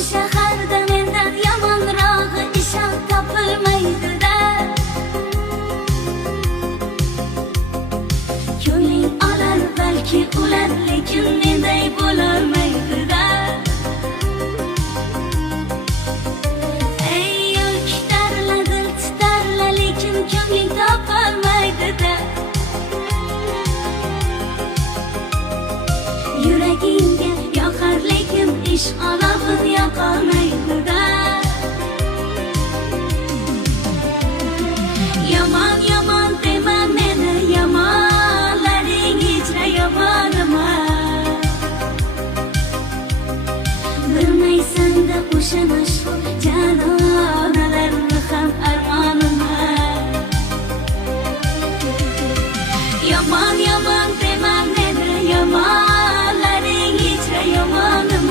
shaharda mendan yomonrog'i ishon topilmaydi-da. Ko'ngling olar balki ular, lekin menday bo'lolmaydi-da. Ey yo'l kitarla, dil titarla, lekin ko'ngling topolmaydi-da. Yuragingga yoqar lekin ishq olovin yoqolmaydi-da. Yomon yomon dema meni, yomonlaring hechra yomon emas. Bilmaysan-da o'sha